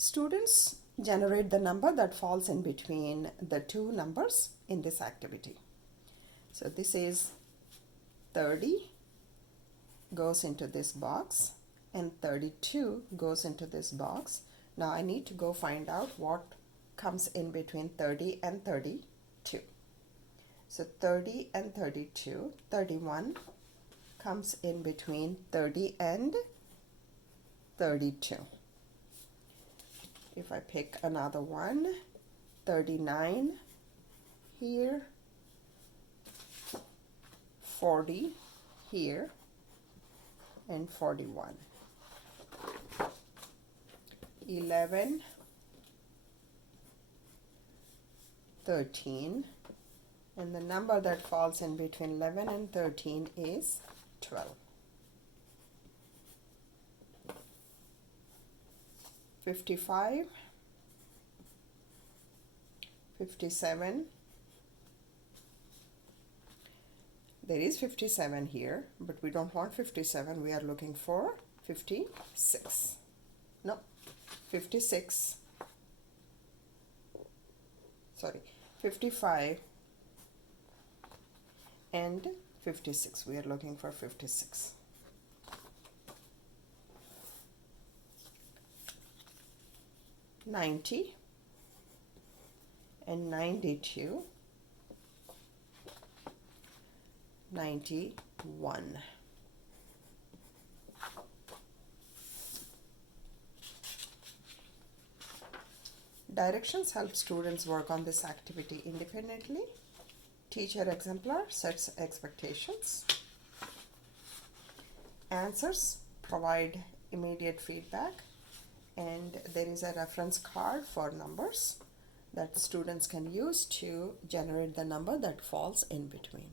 Students generate the number that falls in between the two numbers in this activity. So this is 30 goes into this box and 32 goes into this box. Now I need to go find out what comes in between 30 and 32. So 30 and 32, 31 comes in between 30 and 32. If I pick another one, 39 here, 40 here, and 41. 11, 13, and the number that falls in between 11 and 13 is 12. 55, 57, there is 57 here, but we don't want 57, we are looking for 56. No, 56, sorry, 55 and 56, we are looking for 56. 90 and 92, 91. Directions help students work on this activity independently. Teacher exemplar sets expectations. Answers provide immediate feedback, and there is a reference card for numbers that students can use to generate the number that falls in between.